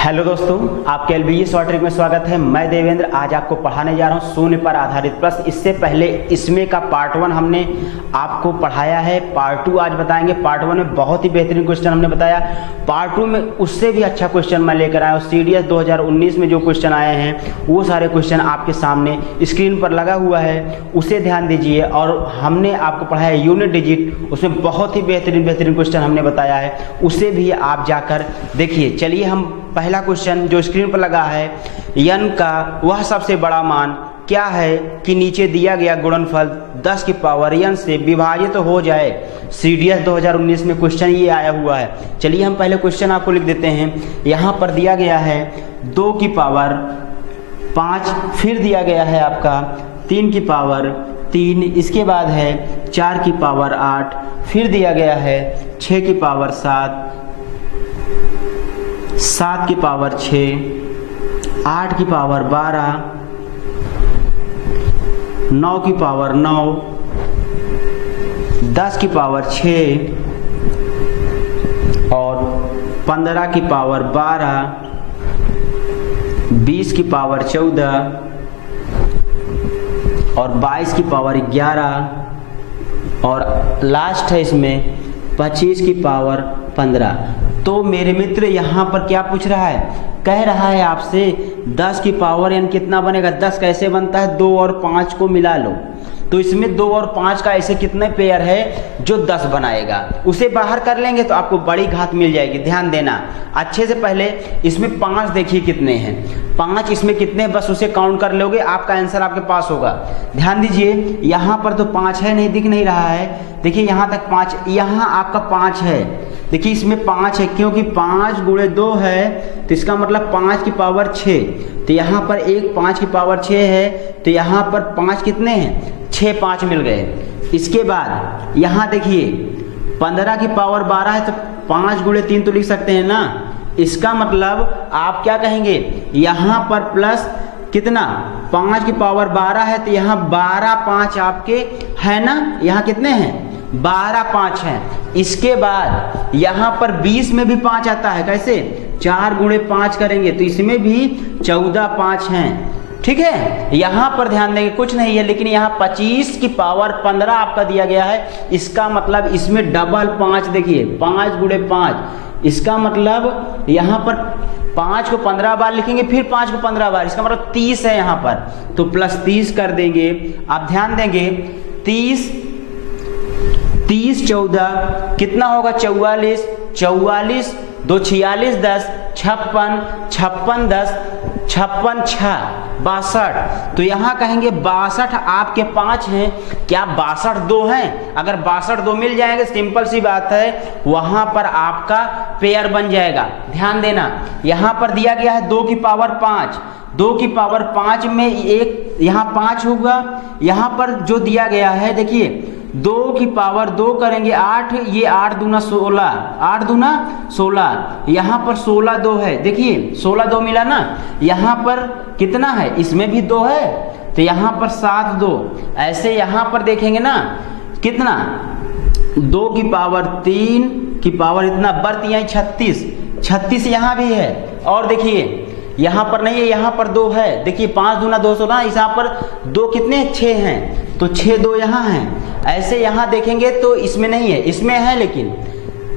Hello दोस्तों, आपके एलबीई short trick में स्वागत है। मैं देवेंद्र आज आपको पढ़ाने जा रहा हूं शून्य पर आधारित प्रश्न। इससे पहले इसमें का पार्ट 1 हमने आपको पढ़ाया है, पार्ट 2 आज बताएंगे। पार्ट 1 में बहुत ही बेहतरीन क्वेश्चन हमने बताया, पार्ट 2 में उससे भी अच्छा क्वेश्चन मैं लेकर आया हूँ। सीडीएस 2019 में जो क्वेश्चन आए हैं वो सारे क्वेश्चन आपके सामने स्क्रीन पर लगा हुआ है, उसे ध्यान दीजिए। और हमने आपको पढ़ाया यूनिट डिजिट, उसमें बहुत ही बेहतरीन क्वेश्चन हमने बताया है, उसे भी आप जाकर देखिए। चलिए हम पहला क्वेश्चन जो स्क्रीन पर लगा है, n का वह सबसे बड़ा मान क्या है कि नीचे दिया गया गुणनफल 10 की पावर n से विभाजित हो जाए। सीडीएस 2019 में क्वेश्चन ये आया हुआ है। चलिए हम पहले क्वेश्चन आपको लिख देते हैं। यहाँ पर दिया गया है 2 की पावर 5, फिर दिया गया है आपका 3 की पावर 3, इसके बाद है 4 की पावर 8, फिर दिया गया है 6 की पावर 7, 7 की पावर 6, 8 की पावर 12, 9 की पावर 9, 10 की पावर 6 और 15 की पावर 12, 20 की पावर 14 और 22 की पावर 11 और लास्ट है इसमें 25 की पावर 15। तो मेरे मित्र यहाँ पर क्या पूछ रहा है, कह रहा है आपसे 10 की पावर n कितना बनेगा। 10 कैसे बनता है, 2 और 5 को मिला लो। तो इसमें 2 और 5 का ऐसे कितने पेयर है जो 10 बनाएगा, उसे बाहर कर लेंगे तो आपको बड़ी घात मिल जाएगी। ध्यान देना अच्छे से। पहले इसमें 5 देखिए कितने हैं, 5 इसमें कितने, बस उसे काउंट कर लोगे, आपका आंसर आपके पास होगा। ध्यान दीजिए, यहाँ पर तो 5 है, नहीं दिख नहीं रहा है। देखिए यहाँ तक 5, यहाँ आपका 5 है। देखिए इसमें 5 है क्योंकि 5 गुणे 2 है, तो इसका मतलब 5 की पावर 6। तो यहाँ पर एक 5 की पावर 6 है, तो यहाँ पर 5 कितने हैं, 6 5 मिल गए। इसके बाद यहाँ देखिए 15 की पावर 12 है, तो 5 गुणे 3 तो लिख सकते हैं ना। इसका मतलब आप क्या कहेंगे, यहाँ पर प्लस कितना, 5 की पावर 12 है, तो यहाँ 12 5 आपके है ना। यहाँ कितने हैं, 12 5 हैं। इसके बाद यहाँ पर 20 में भी 5 आता है, कैसे, 4 गुणे 5 करेंगे तो इसमें भी 14 5 हैं। ठीक है, यहाँ पर ध्यान देंगे कुछ नहीं है, लेकिन यहाँ 25 की पावर 15 आपका दिया गया है। इसका मतलब इसमें डबल 5, देखिए 5 गुणे 5, इसका मतलब यहाँ पर 5 को 15 बार लिखेंगे, फिर 5 को 15 बार, इसका मतलब 30 है यहाँ पर, तो प्लस 30 कर देंगे। आप ध्यान देंगे 30 14 कितना होगा, 44, 44 2 46 10 56 56 10 56 6 62। तो यहाँ कहेंगे 62 आपके 5 हैं। क्या 62 2 हैं? अगर 62 2 मिल जाएंगे, सिंपल सी बात है, वहां पर आपका पेयर बन जाएगा। ध्यान देना, यहाँ पर दिया गया है 2 की पावर 5, 2 की पावर 5 में एक यहाँ 5 होगा। यहाँ पर जो दिया गया है देखिए 2 की पावर 2 करेंगे 8, ये 8 दूना 16, 8 दूना 16, यहाँ पर 16 2 है, देखिए 16 2 मिला ना। यहाँ पर कितना है, इसमें भी 2 है, तो यहाँ पर 7 2। ऐसे यहाँ पर देखेंगे ना कितना, 2 की पावर 3 की पावर इतना बढ़ती है 36, 36 यहाँ भी है। और देखिए यहाँ पर नहीं है, यहाँ पर 2 है, देखिए 5 दूना 2 16, यहाँ पर 2 कितने 6 हैं, तो 6 2 यहाँ हैं। ऐसे यहाँ देखेंगे तो इसमें नहीं है, इसमें है, लेकिन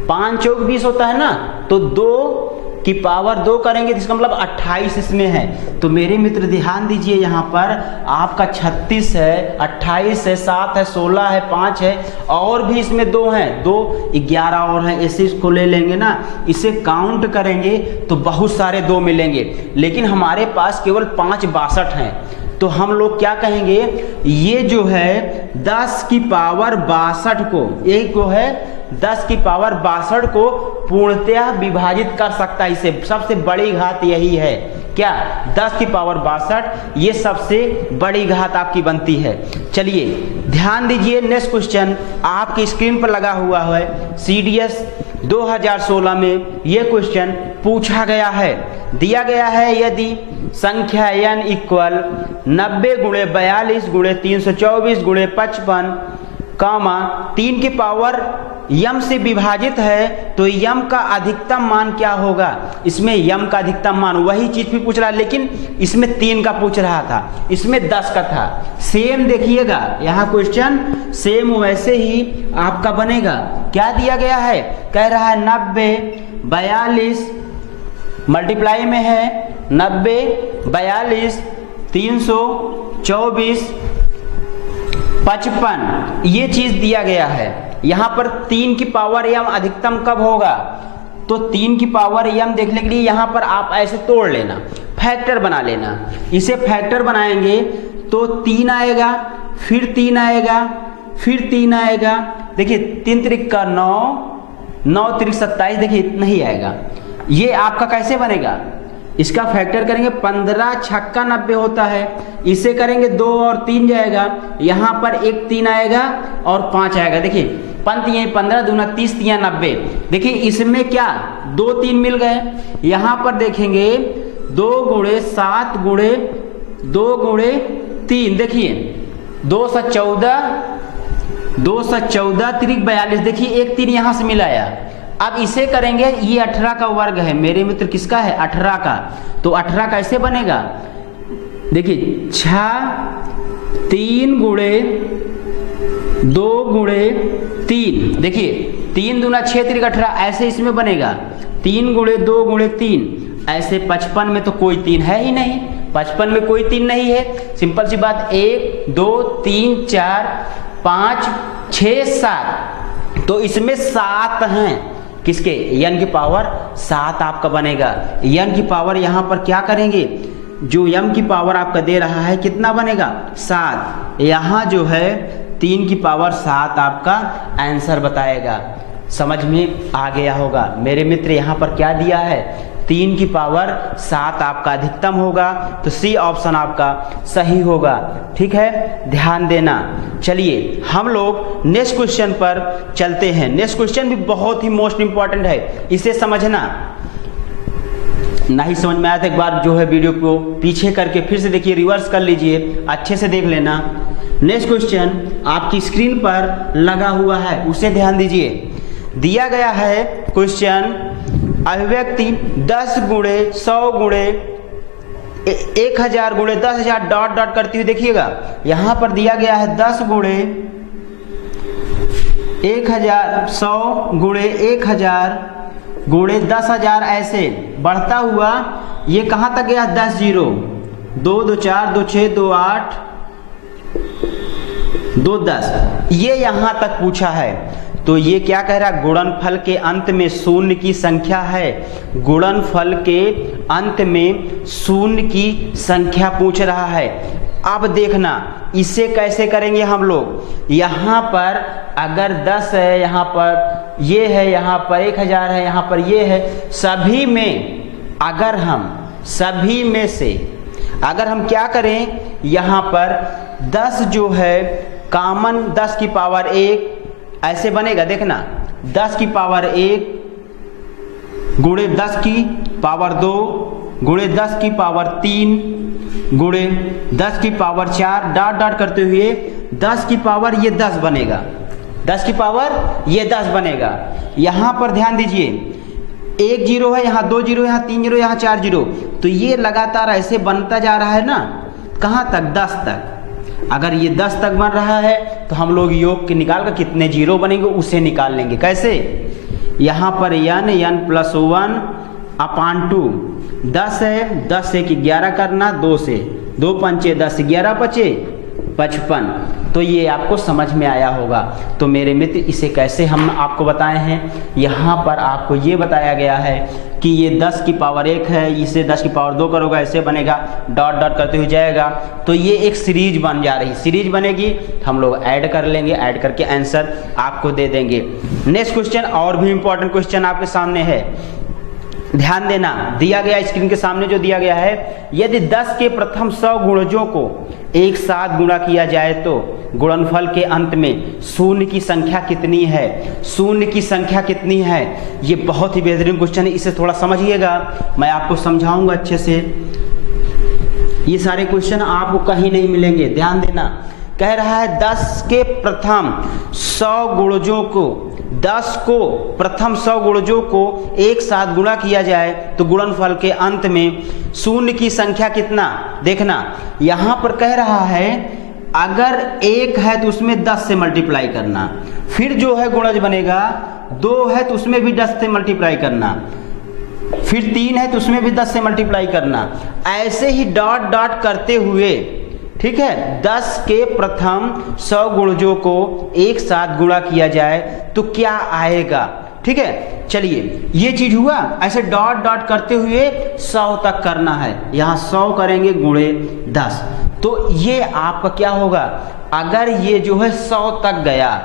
5 चौक 20 होता है ना, तो 2 की पावर 2 करेंगे तो इसका मतलब 28 इसमें है। तो मेरे मित्र ध्यान दीजिए, यहाँ पर आपका 36 है, 28 है, 7 है, 16 है, 5 है, और भी इसमें 2 हैं, 2 11 और हैं। ऐसे इसको ले लेंगे ना, इसे काउंट करेंगे तो बहुत सारे 2 मिलेंगे, लेकिन हमारे पास केवल 5 62 हैं। तो हम लोग क्या कहेंगे, ये जो है 10 की पावर 62 को, एक को है 10 की पावर 62 को पूर्णतः विभाजित कर सकता है। इसे सबसे बड़ी घात यही है, क्या, 10 की पावर 62, ये सबसे बड़ी घात आपकी बनती है। चलिए ध्यान दीजिए, नेक्स्ट क्वेश्चन आपकी स्क्रीन पर लगा हुआ है। सीडीएस 2016 में ये क्वेश्चन पूछा गया है। दिया गया है, यदि संख्या n इक्वल 90 गुणे 42 गुणे 324 गुणे 55 कामा 3 की पावर यम से विभाजित है तो यम का अधिकतम मान क्या होगा। इसमें यम का अधिकतम मान वही चीज भी पूछ रहा है, लेकिन इसमें 3 का पूछ रहा था, इसमें 10 का था। सेम देखिएगा यहाँ क्वेश्चन सेम वैसे ही आपका बनेगा। क्या दिया गया है, कह रहा है 90 42 मल्टीप्लाई में है 90 42 324 55, ये चीज दिया गया है। यहां पर 3 की पावर यम अधिकतम कब होगा, तो 3 की पावर यम देखने के लिए यहां पर आप ऐसे तोड़ लेना, फैक्टर बना लेना। इसे फैक्टर बनाएंगे तो 3 आएगा, फिर 3 आएगा, फिर 3 आएगा। देखिए 3 त्रिक का 9, 9 त्रिक 27, देखिए इतना ही आएगा। ये आपका कैसे बनेगा, इसका फैक्टर करेंगे 15 छक्का 90 होता है, इसे करेंगे 2 और 3 जाएगा, यहाँ पर एक 3 आएगा और 5 आएगा। देखिए पंत ये 15 दूना 30 3 90। देखिए इसमें क्या 2 3 मिल गए। यहाँ पर देखेंगे 2 गुणे 7 गुणे 2 गुणे 3, देखिए 2 से 14 2 से 14 त्रिक 42, देखिए एक 3 यहाँ से मिलाया। अब इसे करेंगे, ये 18 का वर्ग है मेरे मित्र, किसका है 18 का, तो 18 कैसे बनेगा, देखिए 6 3 गुणे 2 गुणे 3, देखिए 3 दूना 6 त्रिक 18, ऐसे इसमें बनेगा 3 गुणे 2 गुणे 3, ऐसे 55 में तो कोई 3 है ही नहीं, 55 में कोई 3 नहीं है। सिंपल सी बात, 1 2 3 4 5 6 7, तो इसमें 7 हैं, किसके, n की पावर 7 आपका बनेगा। n की पावर यहाँ पर क्या करेंगे, जो m की पावर आपका दे रहा है कितना बनेगा 7, यहाँ जो है 3 की पावर 7 आपका आंसर बताएगा। समझ में आ गया होगा मेरे मित्र। यहाँ पर क्या दिया है, 3 की पावर 7 आपका अधिकतम होगा, तो सी ऑप्शन आपका सही होगा। ठीक है, ध्यान देना। चलिए हम लोग नेक्स्ट क्वेश्चन पर चलते हैं। नेक्स्ट क्वेश्चन भी बहुत ही मोस्ट इंपॉर्टेंट है, इसे समझना। नहीं समझ में आया तो एक बार जो है वीडियो को पीछे करके फिर से देखिए, रिवर्स कर लीजिए, अच्छे से देख लेना। नेक्स्ट क्वेश्चन आपकी स्क्रीन पर लगा हुआ है, उसे ध्यान दीजिए। दिया गया है क्वेश्चन, अभिव्यक्ति 10 गुणे 100 गुणे 1000 गुणे 10,000 डॉट डॉट करती हुई देखिएगा। यहां पर दिया गया है 10 गुणे 1000 100 गुणे 1000 गुणे 10,000, ऐसे बढ़ता हुआ ये कहां तक गया, 10 0 2 2 4 2 6 2 8 2 10, ये यहां तक पूछा है। तो ये क्या कह रहा है, गुणनफल के अंत में शून्य की संख्या है, गुणनफल के अंत में शून्य की संख्या पूछ रहा है। अब देखना इसे कैसे करेंगे हम लोग। यहाँ पर अगर 10 है, यहाँ पर ये है, यहाँ पर 1000 है, यहाँ पर ये है, सभी में अगर हम सभी में से अगर हम क्या करें, यहाँ पर 10 जो है कॉमन 10 की पावर 1 ऐसे बनेगा। देखना 10 की पावर 1 गुणे 10 की पावर 2 गुणे 10 की पावर 3 गुणे 10 की पावर 4 डॉट डॉट करते हुए 10 की पावर ये 10 बनेगा, 10 की पावर ये 10 बनेगा। यहाँ पर ध्यान दीजिए, 1 0 है, यहाँ 2 0, यहाँ 3 0, यहाँ 4 0, तो ये लगातार ऐसे बनता जा रहा है ना, कहाँ तक, 10 तक। अगर ये 10 तक बन रहा है तो हम लोग योग के निकाल कर कितने जीरो बनेंगे उसे निकाल लेंगे। कैसे, यहाँ पर n प्लस 1 अपान 2, 10 है, 10 से 11 करना, 2 से 2 पंचे 10, 11 बचे 55। तो ये आपको समझ में आया होगा। तो मेरे मित्र इसे कैसे हम आपको बताए हैं, यहाँ पर आपको ये बताया गया है कि ये 10 की पावर 1 है, इसे 10 की पावर 2 करोगे ऐसे बनेगा, डॉट डॉट करते हुए जाएगा। तो ये एक सीरीज बन जा रही, सीरीज बनेगी, हम लोग ऐड कर लेंगे, ऐड करके आंसर आपको दे देंगे। नेक्स्ट क्वेश्चन और भी इंपॉर्टेंट क्वेश्चन आपके सामने है, ध्यान देना। दिया गया स्क्रीन के सामने जो दिया गया है, यदि 10 के प्रथम 100 गुणजों को एक साथ गुणा किया जाए तो गुणनफल के अंत में शून्य की संख्या कितनी है, शून्य की संख्या कितनी है। ये बहुत ही बेहतरीन क्वेश्चन है, इसे थोड़ा समझिएगा, मैं आपको समझाऊंगा अच्छे से। ये सारे क्वेश्चन आपको कहीं नहीं मिलेंगे, ध्यान देना। कह रहा है 10 के प्रथम 100 गुणजों को 10 को प्रथम 100 गुणजों को एक साथ गुणा किया जाए तो गुणनफल के अंत में शून्य की संख्या कितना, देखना यहां पर कह रहा है अगर 1 है तो उसमें 10 से मल्टीप्लाई करना, फिर जो है गुणज बनेगा 2 है तो उसमें भी 10 से मल्टीप्लाई करना, फिर 3 है तो उसमें भी 10 से मल्टीप्लाई करना, ऐसे ही डॉट डॉट करते हुए, ठीक है। 10 के प्रथम 100 गुणजों को एक साथ गुणा किया जाए तो क्या आएगा, ठीक है। चलिए ये चीज हुआ, ऐसे डॉट डॉट करते हुए 100 तक करना है, यहां 100 करेंगे गुणे 10, तो ये आपका क्या होगा, अगर ये जो है 100 तक गया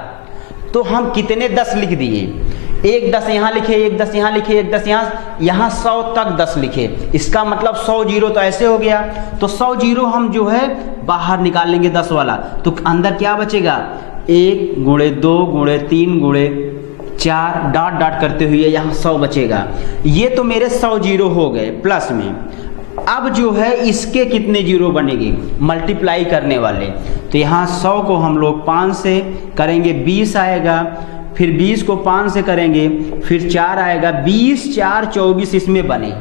तो हम कितने 10 लिख दिए, एक 10 यहाँ लिखे, एक 10 यहाँ लिखे, एक 10 यहाँ 100 तक 10 लिखे, इसका मतलब 100 जीरो तो ऐसे हो गया, तो 100 जीरो हम जो है बाहर निकाल लेंगे 10 वाला, तो अंदर क्या बचेगा 1 गुणे 2 गुणे 3 गुणे 4 डॉट डॉट करते हुए यहाँ 100 बचेगा। ये तो मेरे 100 जीरो हो गए प्लस में। अब जो है इसके कितने जीरो बनेंगे मल्टीप्लाई करने वाले, तो यहाँ 100 को हम लोग 5 से करेंगे 20 आएगा, फिर 20 को 5 से करेंगे फिर 4 आएगा, 20 4 24 इसमें बने,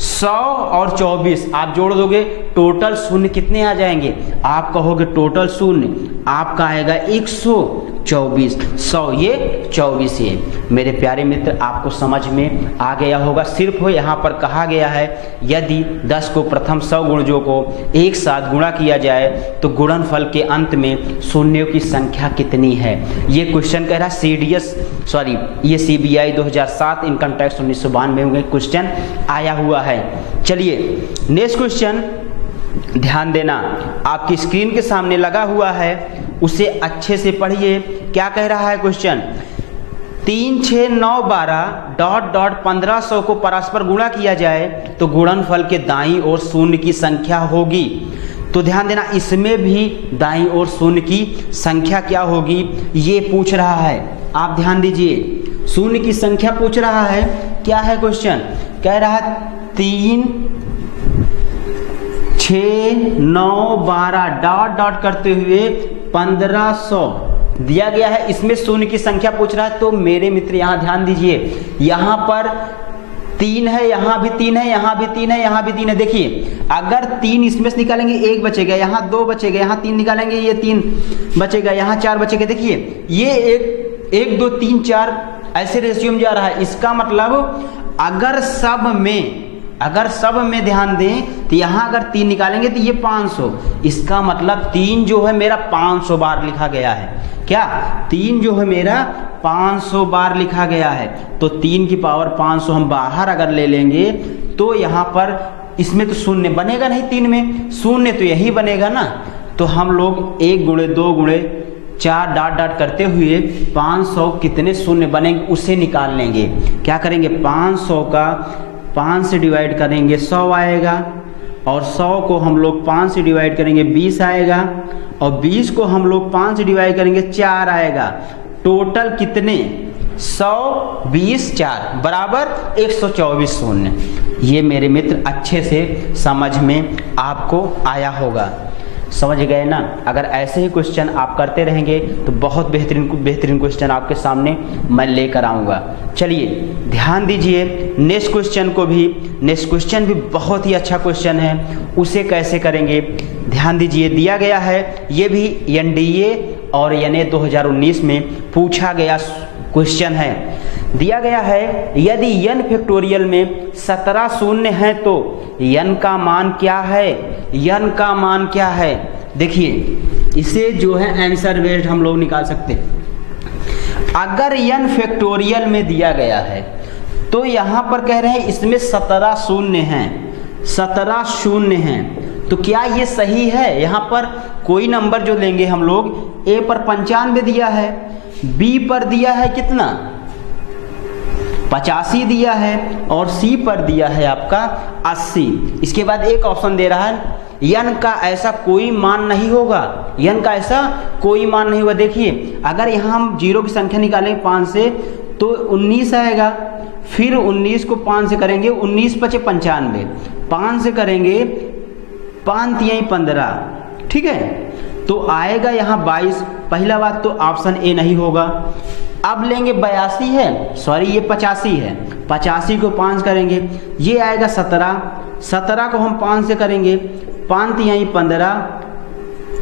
100 और 24 आप जोड़ दोगे टोटल शून्य कितने आ जाएंगे, आप कहोगे टोटल शून्य आपका आएगा 124, 100 ये 24 ये। मेरे प्यारे मित्र आपको समझ में आ गया होगा। सिर्फ हो यहाँ पर कहा गया है यदि 10 को प्रथम 100 गुणजों को एक साथ गुणा किया जाए तो गुणनफल के अंत में शून्यों की संख्या कितनी है। ये क्वेश्चन कह रहा है ये CBI 2007 इनकम टैक्स 1992 में क्वेश्चन आया हुआ है। चलिए नेक्स्ट क्वेश्चन ध्यान देना, आपकी स्क्रीन के सामने लगा हुआ है, उसे अच्छे से पढ़िए। क्या कह रहा है क्वेश्चन, 3 6 9 12 डॉट डॉट 1500 को परस्पर गुणा किया जाए तो गुणनफल के दाईं ओर शून्य की संख्या होगी। तो ध्यान देना इसमें भी दाईं ओर शून्य की संख्या क्या होगी ये पूछ रहा है, आप ध्यान दीजिए। शून्य की संख्या पूछ रहा है, क्या है क्वेश्चन, कह रहा है 3 6 9 12 डॉट डॉट करते हुए 1500 दिया गया है, इसमें शून्य की संख्या पूछ रहा है। तो मेरे मित्र यहाँ ध्यान दीजिए, यहाँ पर 3 है, यहाँ भी 3 है, यहाँ भी 3 है, यहाँ भी 3 है। देखिए अगर 3 इसमें से निकालेंगे 1 बचेगा, यहाँ 2 बचेगा, यहाँ 3 निकालेंगे ये 3 बचेगा, यहाँ 4 बचेगा। देखिए ये 1 2 3 4 ऐसे रेशियो में जा रहा है। इसका मतलब अगर सब में ध्यान दें तो यहाँ अगर 3 निकालेंगे तो ये 500, इसका मतलब 3 जो है मेरा 500 बार लिखा गया है। क्या 3 जो है मेरा 500 बार लिखा गया है, तो 3 की पावर 500 हम बाहर अगर ले लेंगे तो यहाँ पर इसमें तो शून्य बनेगा नहीं, 3 में शून्य तो यही बनेगा ना। तो हम लोग 1 गुणे 2 गुणे 4 डॉट डॉट करते हुए 500 कितने शून्य बनेंगे उसे निकाल लेंगे। क्या करेंगे 500 का 5 से डिवाइड करेंगे 100 आएगा, और 100 को हम लोग 5 से डिवाइड करेंगे 20 आएगा, और 20 को हम लोग 5 से डिवाइड करेंगे 4 आएगा। टोटल कितने 100 20 4 बराबर 124 शून्य। ये मेरे मित्र अच्छे से समझ में आपको आया होगा, समझ गए ना। अगर ऐसे ही क्वेश्चन आप करते रहेंगे तो बहुत बेहतरीन क्वेश्चन आपके सामने मैं लेकर आऊँगा। चलिए ध्यान दीजिए नेक्स्ट क्वेश्चन भी बहुत ही अच्छा क्वेश्चन है, उसे कैसे करेंगे ध्यान दीजिए। दिया गया है, ये भी NDA और NA 2019 में पूछा गया क्वेश्चन है। दिया गया है यदि n फैक्टोरियल में 17 शून्य है तो n का मान क्या है, n का मान क्या है। देखिए इसे जो है आंसर बेस्ड हम लोग निकाल सकते हैं। अगर n फैक्टोरियल में दिया गया है तो यहाँ पर कह रहे हैं इसमें 17 शून्य हैं, 17 शून्य हैं, तो क्या ये सही है। यहाँ पर कोई नंबर जो लेंगे हम लोग, A पर 95 दिया है, B पर दिया है कितना 85 दिया है, और C पर दिया है आपका 80। इसके बाद एक ऑप्शन दे रहा है n का ऐसा कोई मान नहीं होगा, n का ऐसा कोई मान नहीं होगा। देखिए अगर यहाँ हम जीरो की संख्या निकालेंगे 5 से तो 19 आएगा, फिर 19 को 5 से करेंगे 19 पचे 95, 5 से करेंगे 5 तियाई 15, ठीक है, तो आएगा यहाँ 22। पहला बात तो ऑप्शन A नहीं होगा, अब लेंगे 82 है, सॉरी ये 85 है, 85 को 5 करेंगे, ये आएगा 17, 17 को हम 5 से करेंगे, 5 यहीं 15,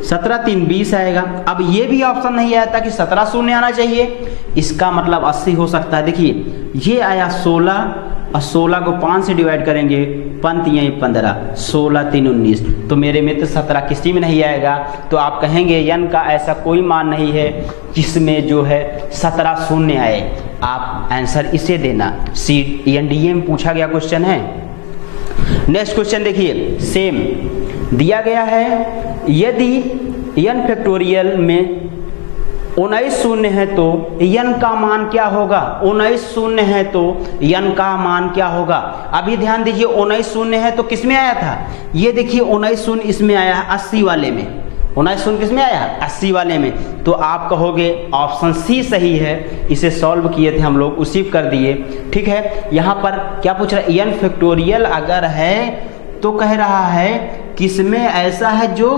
17 3 20 आएगा। अब ये भी ऑप्शन नहीं आया था कि 17 शून्य आना चाहिए, इसका मतलब 80 हो सकता है। देखिए ये आया 16 और 16 को 5 से डिवाइड करेंगे, 5 यहीं 15, 16 3 19, तो मेरे मित्र 17 किसी में नहीं आएगा। तो आप कहेंगे n का ऐसा कोई मान नहीं है जिसमें जो है 17 शून्य आए। आप आंसर इसे देना, CNDA में पूछा गया क्वेश्चन है। नेक्स्ट क्वेश्चन देखिए, सेम दिया गया है, यदि n फैक्टोरियल में 19 शून्य है तो n का मान क्या होगा, 19 शून्य है तो n का मान क्या होगा। अभी ध्यान दीजिए 19 शून्य है तो किस में आया था, ये देखिए 19 शून्य इसमें आया है 80 वाले में, 19 शून्य किस में आया है 80 वाले में। तो आप कहोगे ऑप्शन सी सही है, इसे सॉल्व किए थे हम लोग, उसी कर दिए। ठीक है, यहाँ पर क्या पूछ रहा है, n फैक्टोरियल अगर है तो कह रहा है किसमें ऐसा है जो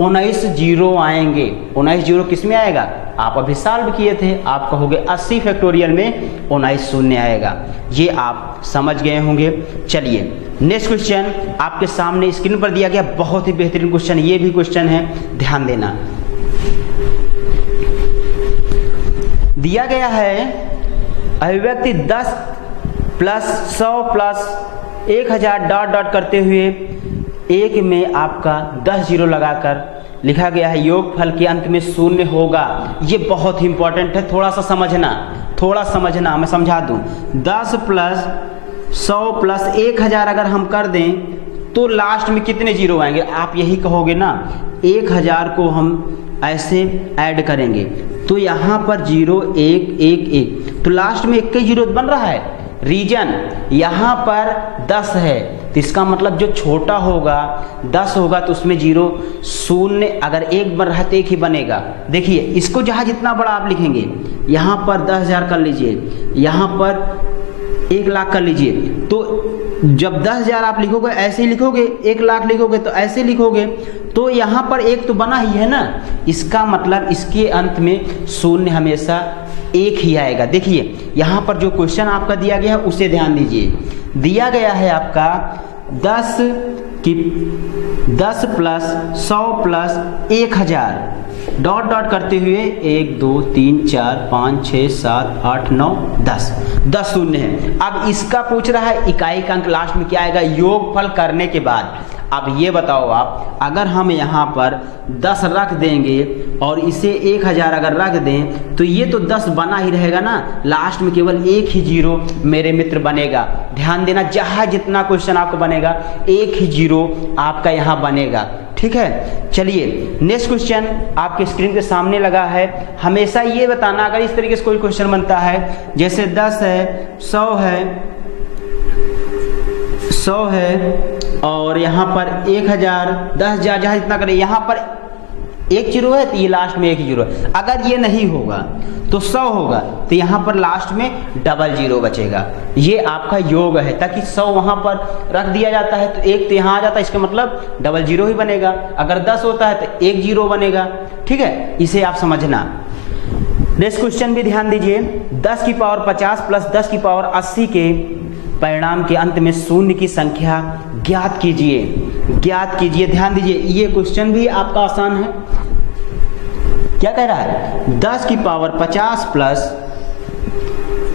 19 जीरो आएंगे, 19 जीरो किस में आएगा, आप अभी सॉल्व किए थे, आप कहोगे 80 फैक्टोरियल में 19 शून्य आएगा। ये आप समझ गए होंगे। चलिए नेक्स्ट क्वेश्चन आपके सामने स्क्रीन पर दिया गया, बहुत ही बेहतरीन क्वेश्चन, ये भी क्वेश्चन है, ध्यान देना। दिया गया है अभिव्यक्ति 10 प्लस 100 प्लस 1000 डॉट डॉट करते हुए एक में आपका 10 जीरो लगाकर लिखा गया है, योगफल के अंत में शून्य होगा। ये बहुत ही इंपॉर्टेंट है, थोड़ा सा समझना, मैं समझा दूं। 10 प्लस 100 प्लस 1000 अगर हम कर दें तो लास्ट में कितने जीरो आएंगे, आप यही कहोगे ना। 1000 को हम ऐसे ऐड करेंगे तो यहाँ पर 0 1 1 1, तो लास्ट में 1 जीरो बन रहा है। रीजन यहाँ पर 10 है, तो इसका मतलब जो छोटा होगा 10 होगा तो उसमें जीरो शून्य, अगर 1 बन रहा है तो 1 ही बनेगा। देखिए इसको जहाँ जितना बड़ा आप लिखेंगे, यहाँ पर 10,000 कर लीजिए, यहाँ पर 1 लाख कर लीजिए, तो जब 10,000 आप लिखोगे ऐसे ही लिखोगे, 1 लाख लिखोगे तो ऐसे लिखोगे, तो यहाँ पर 1 तो बना ही है ना, इसका मतलब इसके अंत में शून्य हमेशा 1 ही आएगा। देखिए यहाँ पर जो क्वेश्चन आपका दिया गया है उसे ध्यान दीजिए, दिया गया है आपका 10 प्लस 100 प्लस 1000 डॉट डॉट करते हुए 1 2 3 4 5 6 7 8 9 10 शून्य है। अब इसका पूछ रहा है इकाई का अंक लास्ट में क्या आएगा, योगफल करने के बाद। अब ये बताओ आप, अगर हम यहाँ पर 10 रख देंगे और इसे 1000 अगर रख दें तो ये तो 10 बना ही रहेगा ना, लास्ट में केवल 1 ही जीरो मेरे मित्र बनेगा। ध्यान देना, जहाँ जितना क्वेश्चन आपको बनेगा 1 ही जीरो आपका यहाँ बनेगा। ठीक है, चलिए नेक्स्ट क्वेश्चन आपके स्क्रीन के सामने लगा है। हमेशा ये बताना अगर इस तरीके से कोई क्वेश्चन बनता है, जैसे 10 है 100 है और यहाँ पर 1000 10,000 जहाँ जितना करें, यहाँ पर 1 जीरो है तो ये लास्ट में 1 जीरो है। अगर ये नहीं होगा तो 100 होगा तो यहाँ पर लास्ट में डबल जीरो बचेगा। ये आपका योग है, ताकि 100 वहाँ पर रख दिया जाता है तो 1 तो यहाँ आ जाता है, इसका मतलब डबल जीरो ही बनेगा। अगर 10 होता है तो 1 जीरो बनेगा। ठीक है, इसे आप समझना। नेक्स्ट क्वेश्चन भी ध्यान दीजिए, 10 की पावर 50 प्लस 10 की पावर 80 के परिणाम के अंत में शून्य की संख्या ज्ञात कीजिए। ध्यान दीजिए, ये क्वेश्चन भी आपका आसान है। क्या कह रहा है, 10 की पावर 50 प्लस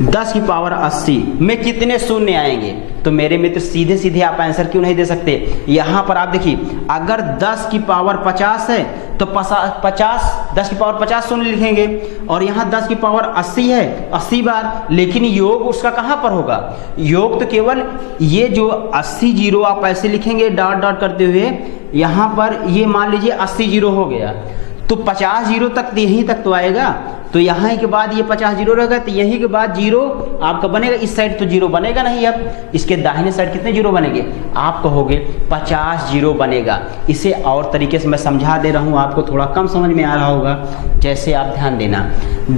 10 की पावर 80 में कितने शून्य आएंगे। तो मेरे मित्र सीधे सीधे आप आंसर क्यों नहीं दे सकते, यहाँ पर आप देखिए, अगर 10 की पावर 50 है तो 10 की पावर 50 शून्य लिखेंगे, और यहाँ 10 की पावर 80 है 80 बार, लेकिन योग उसका कहाँ पर होगा, योग तो केवल ये जो 80 जीरो आप ऐसे लिखेंगे डॉट डॉट करते हुए, यहाँ पर ये मान लीजिए 80 जीरो हो गया तो 50 जीरो तक यहीं तक तो आएगा, तो यहाँ के बाद ये 50 जीरो रहेगा तो यहीं के बाद जीरो आपका बनेगा। इस साइड तो जीरो बनेगा नहीं, अब इसके दाहिने साइड कितने जीरो बनेंगे, आप कहोगे 50 जीरो बनेगा। इसे और तरीके से मैं समझा दे रहा हूँ, आपको थोड़ा कम समझ में आ रहा होगा। जैसे आप ध्यान देना,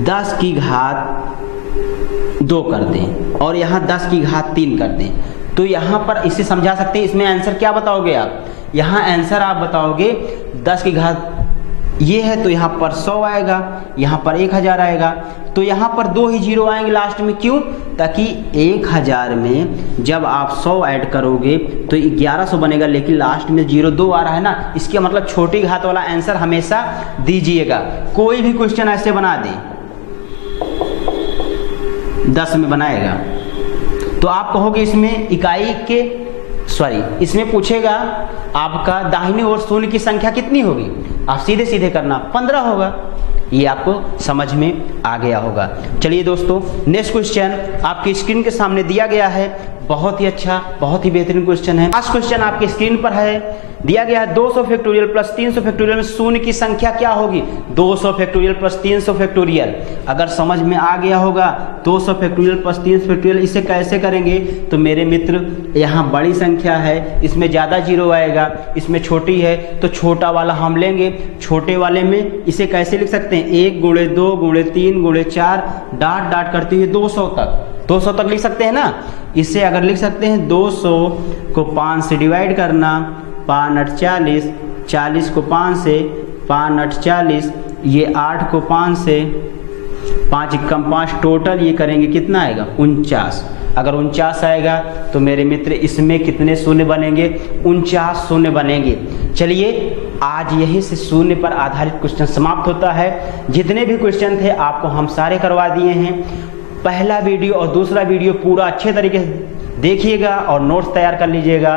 10 की घात 2 कर दें और यहाँ 10 की घात 3 कर दें, तो यहाँ पर इसे समझा सकते हैं। इसमें आंसर क्या बताओगे आप, यहाँ आंसर आप बताओगे 10 की घात ये है तो यहाँ पर 100 आएगा, यहाँ पर 1000 आएगा। तो यहाँ पर 2 ही जीरो आएंगे लास्ट में, क्यों? ताकि 1000 में जब आप 100 ऐड करोगे तो 1100 बनेगा, लेकिन लास्ट में 02 आ रहा है ना, इसके मतलब छोटी घात वाला आंसर हमेशा दीजिएगा। कोई भी क्वेश्चन ऐसे बना दे 10 में बनाएगा तो आप कहोगे इसमें इकाई के इसमें पूछेगा आपका दाहिनी ओर शून्य की संख्या कितनी होगी, आप सीधे सीधे करना 15 होगा। ये आपको समझ में आ गया होगा। चलिए दोस्तों, नेक्स्ट क्वेश्चन आपकी स्क्रीन के सामने दिया गया है। बहुत ही अच्छा, बहुत ही बेहतरीन क्वेश्चन है। लास्ट क्वेश्चन आपकी स्क्रीन पर है, दिया गया है 200 फैक्टोरियल प्लस 300 फैक्टोरियल में शून्य की संख्या क्या होगी? 200 फैक्टोरियल प्लस 300 फैक्टोरियल। अगर समझ में आ गया होगा 200 फैक्टोरियल प्लस 300 फैक्टोरियल, इसे कैसे करेंगे? तो मेरे मित्र, यहाँ बड़ी संख्या है, इसमें ज़्यादा जीरो आएगा, इसमें छोटी है तो छोटा वाला हम लेंगे। छोटे वाले में इसे कैसे लिख सकते हैं? 1 × 2 × 3 × 4 डाट डाट करते हुए 200 तक लिख सकते हैं ना। इसे अगर लिख सकते हैं 200 को 5 से डिवाइड करना, 5 8 40, 40 को 5 से, 5 8 40, ये 8 को 5 से, 5 × 5 टोटल ये करेंगे कितना आएगा? 49। अगर 49 आएगा तो मेरे मित्र इसमें कितने शून्य बनेंगे? 49 शून्य बनेंगे। चलिए, आज यही से शून्य पर आधारित क्वेश्चन समाप्त होता है। जितने भी क्वेश्चन थे आपको हम सारे करवा दिए हैं। पहला वीडियो और दूसरा वीडियो पूरा अच्छे तरीके से देखिएगा और नोट्स तैयार कर लीजिएगा।